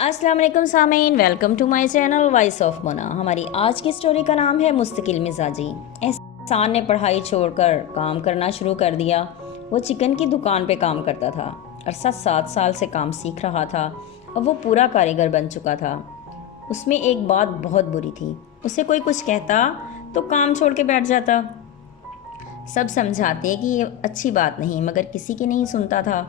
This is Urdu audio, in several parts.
السلام علیکم سامعین، welcome to my channel voice of Mona. ہماری آج کی سٹوری کا نام ہے مستقل مزاجی۔ احسان نے پڑھائی چھوڑ کر کام کرنا شروع کر دیا۔ وہ چکن کی دکان پہ کام کرتا تھا۔ عرصہ 7 سال سے کام سیکھ رہا تھا اور وہ پورا کاریگر بن چکا تھا۔ اس میں ایک بات بہت بری تھی، اسے کوئی کچھ کہتا تو کام چھوڑ کے بیٹھ جاتا۔ سب سمجھاتے کہ یہ اچھی بات نہیں، مگر کسی کی نہیں سنتا تھا۔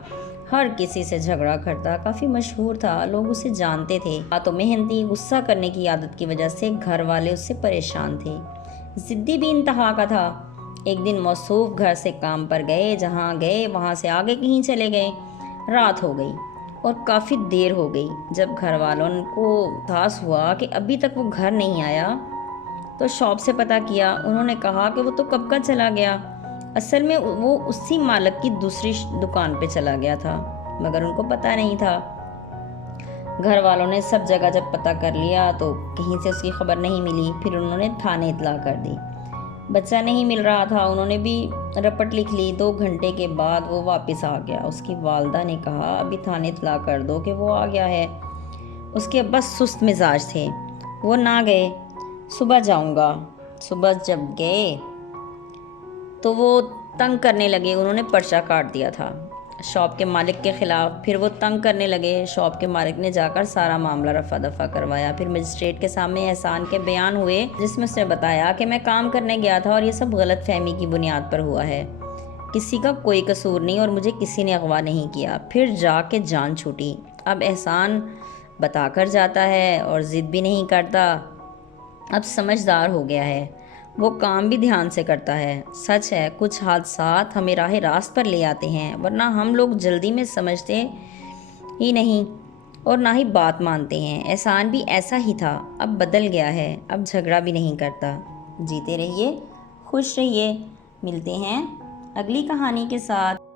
ہر کسی سے جھگڑا کرتا، کافی مشہور تھا، لوگ اسے جانتے تھے۔ تو محنتی، غصہ کرنے کی عادت کی وجہ سے گھر والے اس سے پریشان تھے۔ ضدی بھی انتہا کا تھا۔ ایک دن موصوف گھر سے کام پر گئے، جہاں گئے وہاں سے آگے کہیں چلے گئے۔ رات ہو گئی اور کافی دیر ہو گئی۔ جب گھر والوں کو احساس ہوا کہ ابھی تک وہ گھر نہیں آیا تو شاپ سے پتہ کیا۔ انہوں نے کہا کہ وہ تو کب کا چلا گیا۔ اصل میں وہ اسی مالک کی دوسری دکان پہ چلا گیا تھا، مگر ان کو پتہ نہیں تھا۔ گھر والوں نے سب جگہ جب پتہ کر لیا تو کہیں سے اس کی خبر نہیں ملی۔ پھر انہوں نے تھانے اطلاع کر دی۔ بچہ نہیں مل رہا تھا، انہوں نے بھی رپٹ لکھ لی۔ 2 گھنٹے کے بعد وہ واپس آ گیا۔ اس کی والدہ نے کہا ابھی تھانے اطلاع کر دو کہ وہ آ گیا ہے۔ اس کے ابا سست مزاج تھے، وہ نہ گئے۔ صبح جاؤں گا۔ صبح جب گئے تو وہ تنگ کرنے لگے، انہوں نے پرچہ کاٹ دیا تھا شاپ کے مالک کے خلاف۔ پھر وہ تنگ کرنے لگے، شاپ کے مالک نے جا کر سارا معاملہ رفع دفع کروایا۔ پھر مجسٹریٹ کے سامنے احسان کے بیان ہوئے، جس میں اس نے بتایا کہ میں کام کرنے گیا تھا اور یہ سب غلط فہمی کی بنیاد پر ہوا ہے، کسی کا کوئی قصور نہیں اور مجھے کسی نے اغوا نہیں کیا۔ پھر جا کے جان چھوٹی۔ اب احسان بتا کر جاتا ہے اور ضد بھی نہیں کرتا، اب سمجھدار ہو گیا ہے، وہ کام بھی دھیان سے کرتا ہے۔ سچ ہے، کچھ حادثات ہمیں راہ راست پر لے آتے ہیں، ورنہ ہم لوگ جلدی میں سمجھتے ہی نہیں اور نہ ہی بات مانتے ہیں۔ احسان بھی ایسا ہی تھا، اب بدل گیا ہے، اب جھگڑا بھی نہیں کرتا۔ جیتے رہیے، خوش رہیے۔ ملتے ہیں اگلی کہانی کے ساتھ۔